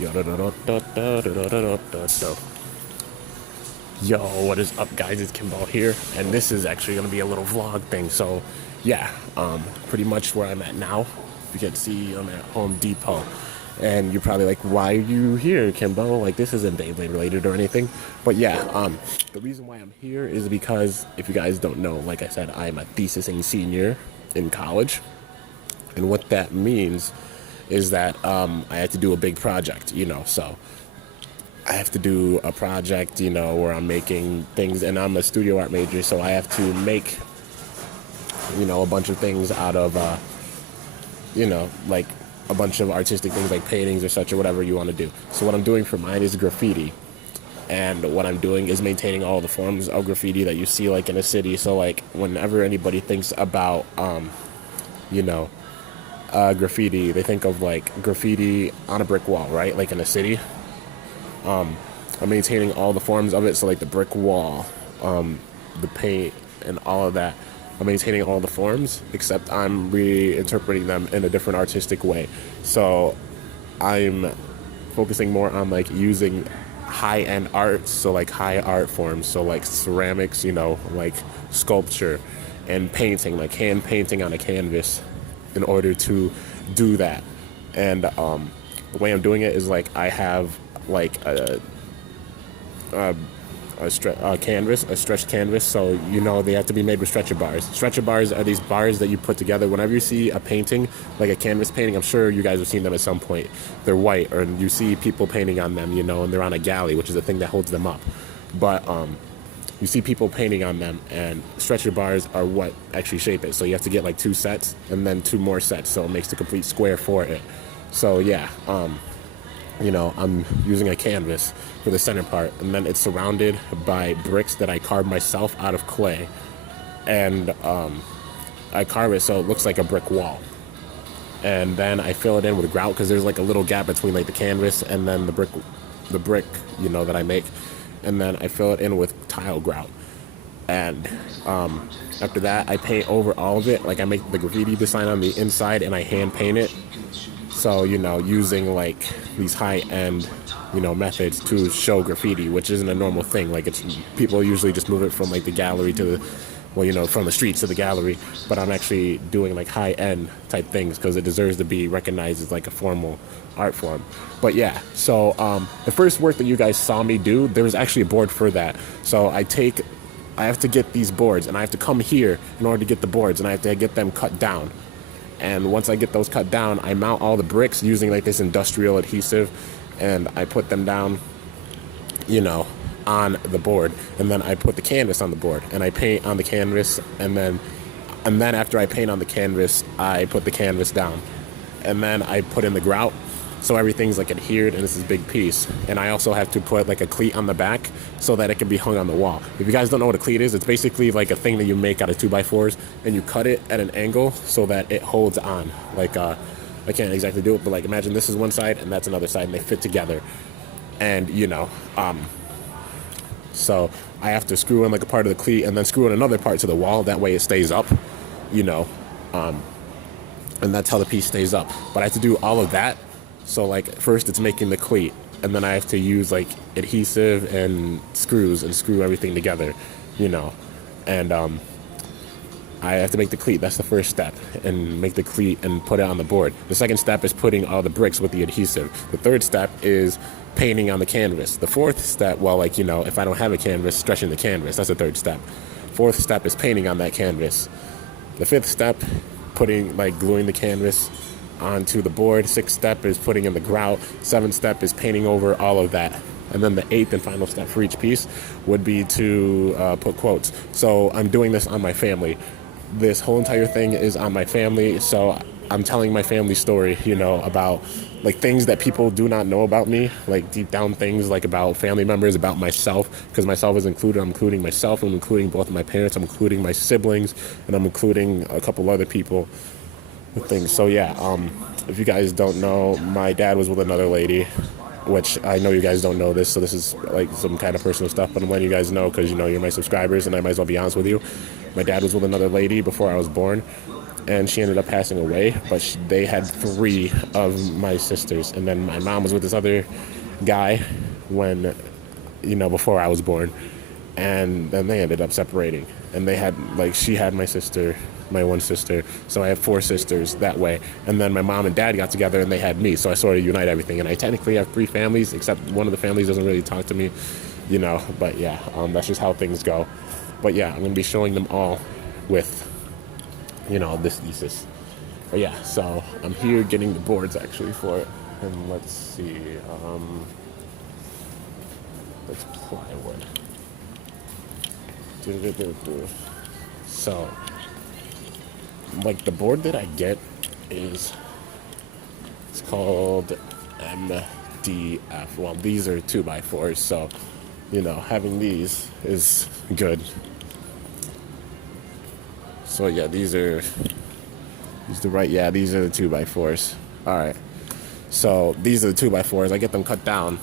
Yo, what is up, guys? It's Kimball here, and this is actually going to be a little vlog thing. So, yeah, pretty much where I'm at now. You can see I'm at Home Depot, and you're probably like, "Why are you here, Kimbo? Like, this isn't Beyblade related or anything." But yeah, the reason why I'm here is because if you guys don't know, like I said, I'm a thesising senior in college, and what that means is that I had to do a big project, so. I have to do a project, where I'm making things, and I'm a studio art major, so I have to make, a bunch of things out of, like a bunch of artistic things like paintings or such or whatever you want to do. So what I'm doing for mine is graffiti, and what I'm doing is maintaining all the forms of graffiti that you see like in a city. So like whenever anybody thinks about, graffiti, they think of like graffiti on a brick wall, right? Like in a city. I'm maintaining all the forms of it, so like the brick wall, the paint, and all of that. I'm maintaining all the forms, except I'm reinterpreting them in a different artistic way. So I'm focusing more on like using high-end art, so like high art forms, so like ceramics, like sculpture, and painting, like hand painting on a canvas, in order to do that. And the way I'm doing it is like I have like a stretched canvas, so they have to be made with stretcher bars. Stretcher bars are these bars that you put together whenever you see a painting, like a canvas painting. I'm sure you guys have seen them at some point. They're white, or you see people painting on them, and they're on a galley, which is the thing that holds them up. But you see people painting on them, and stretcher bars are what actually shape it. So you have to get like 2 sets and then 2 more sets, so it makes the complete square for it. So yeah, I'm using a canvas for the center part, and then it's surrounded by bricks that I carved myself out of clay, and I carve it so it looks like a brick wall, and then I fill it in with grout, because there's like a little gap between like the canvas and then the brick that I make, and then I fill it in with tile grout, and after that I paint over all of it. Like I make the graffiti design on the inside and I hand paint it. So, using like these high-end, methods to show graffiti, which isn't a normal thing. Like people usually just move it from like the gallery to from the streets to the gallery. But I'm actually doing like high-end type things because it deserves to be recognized as like a formal art form. But yeah, so the first work that you guys saw me do, there was actually a board for that. So I have to get these boards, and I have to come here in order to get the boards, and I have to get them cut down. And once I get those cut down, I mount all the bricks using like this industrial adhesive, and I put them down, on the board. And then I put the canvas on the board, and I paint on the canvas, and then after I paint on the canvas, I put the canvas down. And then I put in the grout, so everything's like adhered, and this is a big piece. And I also have to put like a cleat on the back so that it can be hung on the wall. If you guys don't know what a cleat is, it's basically like a thing that you make out of 2x4s, and you cut it at an angle so that it holds on. Like I can't exactly do it, but like imagine this is one side and that's another side, and they fit together. And so I have to screw in like a part of the cleat, and then screw in another part to the wall. That way it stays up, and that's how the piece stays up. But I have to do all of that. So like first it's making the cleat, and then I have to use like adhesive and screws and screw everything together, and I have to make the cleat. That's the first step, and make the cleat and put it on the board. The second step is putting all the bricks with the adhesive. The third step is painting on the canvas. The fourth step, if I don't have a canvas, stretching the canvas. That's the third step. Fourth step is painting on that canvas. The fifth step, gluing the canvas onto the board. Sixth step is putting in the grout. Seventh step is painting over all of that. And then the eighth and final step for each piece would be to put quotes. So I'm doing this on my family. This whole entire thing is on my family. So I'm telling my family story, about like things that people do not know about me, like deep down things like about family members, about myself, because myself is included. I'm including myself, I'm including both of my parents, I'm including my siblings, and I'm including a couple other people. Things. So yeah, if you guys don't know, my dad was with another lady, which I know you guys don't know this, so this is like some kind of personal stuff, but I'm letting you guys know because you're my subscribers, and I might as well be honest with you. My dad was with another lady before I was born, and she ended up passing away, but they had 3 of my sisters, and then my mom was with this other guy when, before I was born, and then they ended up separating, and they had, like, she had my sister, my one sister, so I have 4 sisters that way, and then my mom and dad got together and they had me, so I sort of unite everything, and I technically have 3 families, except one of the families doesn't really talk to me, but yeah, that's just how things go. But yeah, I'm going to be showing them all with, this thesis. But yeah, so I'm here getting the boards actually for it. And let's see, that's plywood. So, like, the board that I get it's called MDF. Well, these are 2x4s, so, having these is good. So yeah, these are the 2x4s. All right. So these are the 2x4s. I get them cut down.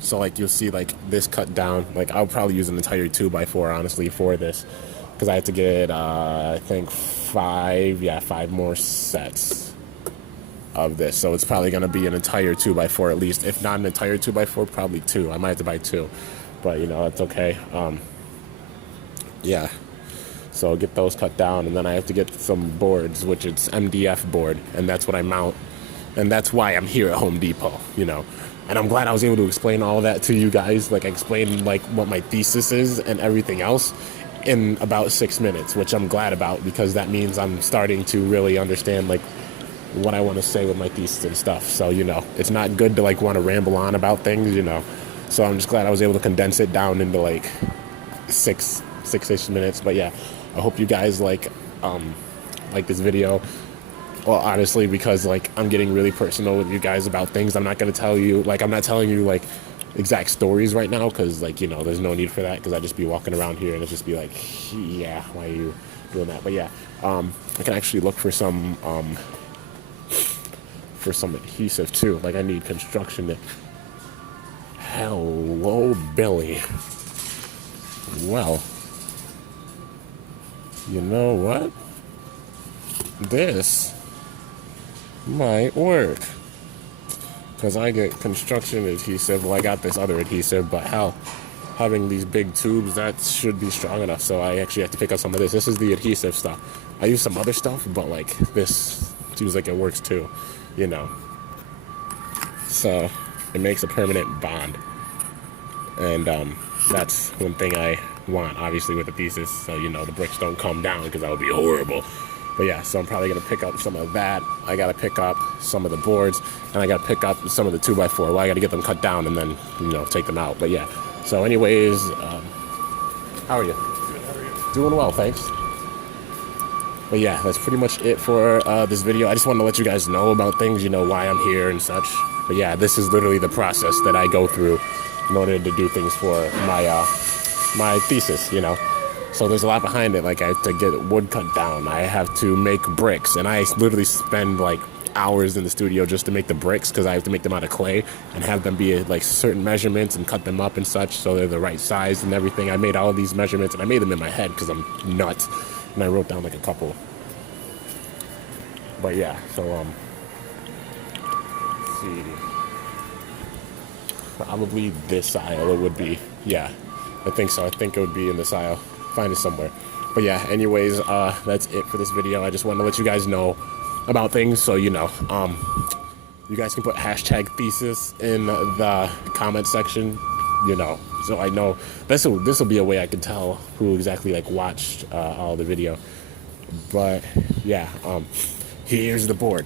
So like you'll see like this cut down. Like I'll probably use an entire 2x4 honestly for this, because I have to get I think 5 more sets of this. So it's probably gonna be an entire 2x4 at least. If not an entire 2x4, probably 2. I might have to buy 2, but that's okay. Yeah. So get those cut down, and then I have to get some boards, which it's MDF board, and that's what I mount, and that's why I'm here at Home Depot, And I'm glad I was able to explain all of that to you guys. Like I explained like what my thesis is and everything else in about 6 minutes, which I'm glad about, because that means I'm starting to really understand like what I want to say with my thesis and stuff. So it's not good to like want to ramble on about things, So I'm just glad I was able to condense it down into like six-ish minutes. But yeah, I hope you guys like this video. Well, honestly, because like I'm getting really personal with you guys about things. I'm not going to tell you, like I'm not telling you like exact stories right now, because like there's no need for that, because I just be walking around here and it's just be like, yeah, why are you doing that? But yeah, I can actually look for some adhesive too. Like I need construction. Hello, Billy. Well, you know what? This might work, because I get construction adhesive. Well, I got this other adhesive, but hell, having these big tubes, that should be strong enough. So I actually have to pick up some of this. This is the adhesive stuff. I use some other stuff, but like this seems like it works too, So it makes a permanent bond, and that's one thing I want, obviously, with the thesis, so the bricks don't come down, because that would be horrible. But yeah, so I'm probably going to pick up some of that. I got to pick up some of the boards, and I got to pick up some of the 2x4. Well, I got to get them cut down and then, take them out. But yeah, so anyways, how are you? Good, how are you? Doing well, thanks. But yeah, that's pretty much it for this video. I just wanted to let you guys know about things, why I'm here and such. But yeah, this is literally the process that I go through in order to do things for my thesis, So there's a lot behind it. Like I have to get wood cut down. I have to make bricks, and I literally spend like hours in the studio just to make the bricks, because I have to make them out of clay and have them be like certain measurements and cut them up and such, so they're the right size and everything. I made all of these measurements, and I made them in my head because I'm nuts, and I wrote down like a couple. But yeah, so let's see. Probably this aisle it would be. Yeah, I think so. I think it would be in this aisle. Find it somewhere. But yeah, anyways, that's it for this video. I just wanted to let you guys know about things, so you guys can put hashtag thesis in the comment section, so I know this will be a way I can tell who exactly like watched all the video. But yeah, here's the board.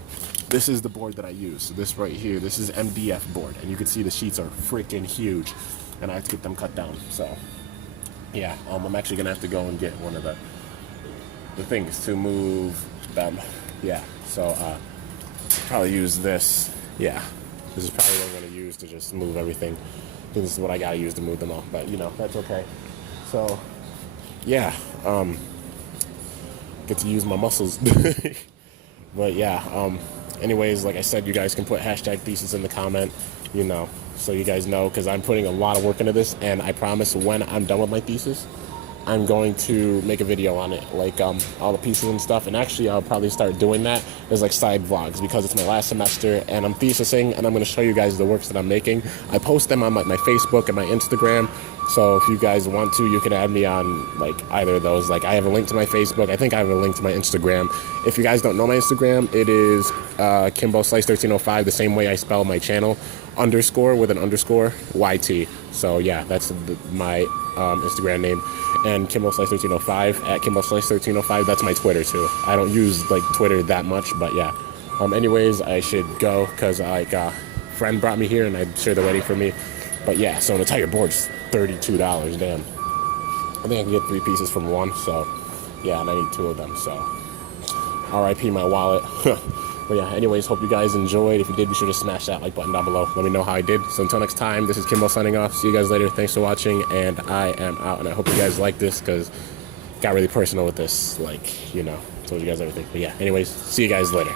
This is the board that I use. So this right here, this is MDF board, and you can see the sheets are freaking huge, and I have to get them cut down. So yeah, I'm actually gonna have to go and get one of the things to move them. Yeah, so probably use this. Yeah, this is probably what I'm gonna use to just move everything. This is what I gotta use to move them all, but that's okay. So yeah, get to use my muscles. But yeah, anyways, like I said, you guys can put hashtag thesis in the comment, so you guys know, because I'm putting a lot of work into this, and I promise when I'm done with my thesis, I'm going to make a video on it, like all the pieces and stuff. And actually, I'll probably start doing that as like side vlogs because it's my last semester and I'm thesising, and I'm going to show you guys the works that I'm making. I post them on like my Facebook and my Instagram. So if you guys want to, you can add me on like either of those. Like I have a link to my Facebook. I think I have a link to my Instagram. If you guys don't know my Instagram, it is KimboSlice1305, the same way I spell my channel, underscore with an underscore YT. So yeah, that's my Instagram name. And KimboSlice1305 at KimboSlice1305. That's my Twitter too. I don't use like Twitter that much, but yeah. Anyways, I should go because like a friend brought me here and I'm sure they're waiting for me. But yeah, so an entire board's $32. Damn. I think I can get 3 pieces from one. So yeah, and I need 2 of them. So RIP my wallet. But yeah, anyways, hope you guys enjoyed. If you did, be sure to smash that like button down below. Let me know how I did. So until next time, this is Kimbo signing off. See you guys later. Thanks for watching, and I am out. And I hope you guys like this because it got really personal with this. Like, you know, told you guys everything. But yeah, anyways, see you guys later.